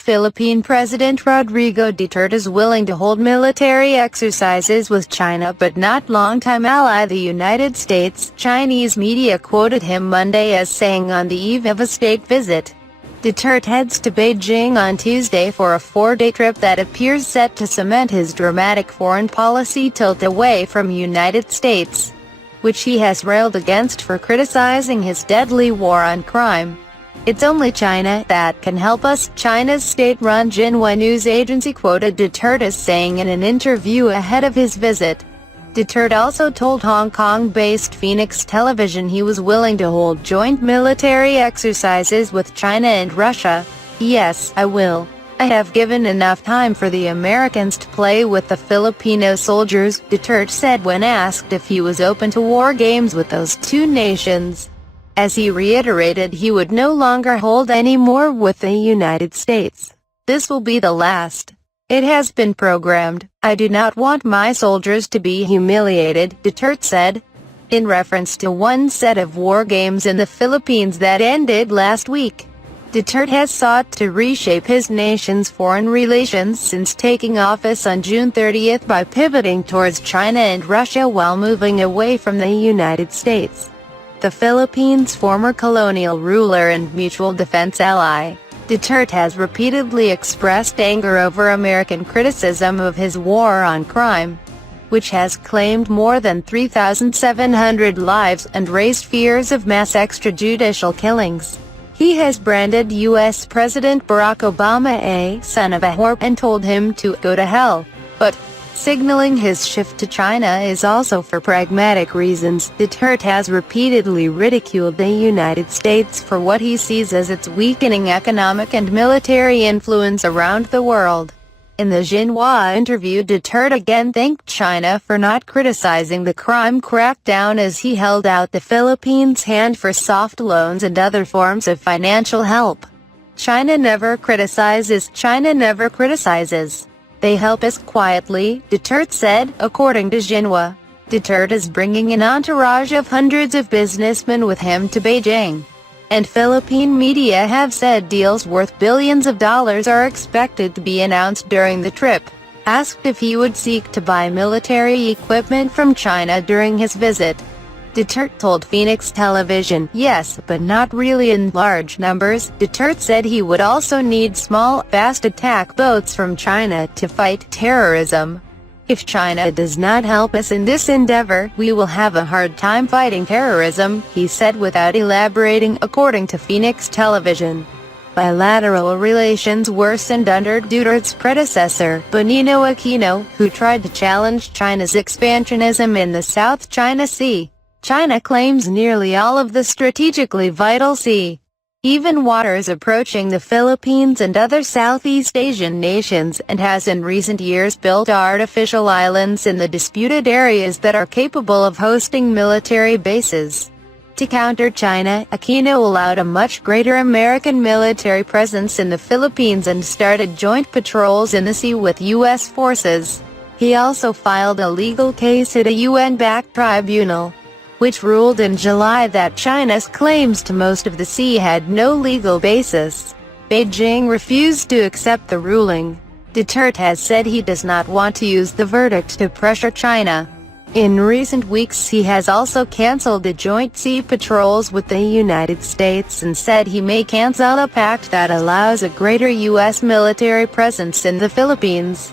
Philippine President Rodrigo Duterte is willing to hold military exercises with China but not longtime ally the United States. Chinese media quoted him Monday as saying on the eve of a state visit. Duterte heads to Beijing on Tuesday for a 4-day trip that appears set to cement his dramatic foreign policy tilt away from United States, which he has railed against for criticizing his deadly war on crime. "It's only China that can help us," China's state-run Xinhua news agency quoted Duterte as saying in an interview ahead of his visit. Duterte also told Hong Kong-based Phoenix Television he was willing to hold joint military exercises with China and Russia. "Yes, I will. I have given enough time for the Americans to play with the Filipino soldiers," Duterte said when asked if he was open to war games with those two nations, as he reiterated he would no longer hold any more with the United States. "This will be the last. It has been programmed. I do not want my soldiers to be humiliated," Duterte said, in reference to one set of war games in the Philippines that ended last week. Duterte has sought to reshape his nation's foreign relations since taking office on June 30 by pivoting towards China and Russia while moving away from the United States, the Philippines' former colonial ruler and mutual defense ally. Duterte has repeatedly expressed anger over American criticism of his war on crime, which has claimed more than 3,700 lives and raised fears of mass extrajudicial killings. He has branded U.S. President Barack Obama a son of a whore and told him to go to hell, but signaling his shift to China is also for pragmatic reasons. Duterte has repeatedly ridiculed the United States for what he sees as its weakening economic and military influence around the world. In the Xinhua interview, Duterte again thanked China for not criticizing the crime crackdown as he held out the Philippines' hand for soft loans and other forms of financial help. "China never criticizes. China never criticizes. They help us quietly," Duterte said, according to Xinhua. Duterte is bringing an entourage of hundreds of businessmen with him to Beijing, and Philippine media have said deals worth billions of dollars are expected to be announced during the trip. Asked if he would seek to buy military equipment from China during his visit, Duterte told Phoenix Television, "Yes, but not really in large numbers." Duterte said he would also need small, fast attack boats from China to fight terrorism. "If China does not help us in this endeavor, we will have a hard time fighting terrorism," he said without elaborating, according to Phoenix Television. Bilateral relations worsened under Duterte's predecessor, Benigno Aquino, who tried to challenge China's expansionism in the South China Sea. China claims nearly all of the strategically vital sea, even waters approaching the Philippines and other Southeast Asian nations, and has in recent years built artificial islands in the disputed areas that are capable of hosting military bases. To counter China, Aquino allowed a much greater American military presence in the Philippines and started joint patrols in the sea with U.S. forces. He also filed a legal case at a UN-backed tribunal, which ruled in July that China's claims to most of the sea had no legal basis. Beijing refused to accept the ruling. Duterte has said he does not want to use the verdict to pressure China. In recent weeks he has also cancelled the joint sea patrols with the United States and said he may cancel a pact that allows a greater U.S. military presence in the Philippines.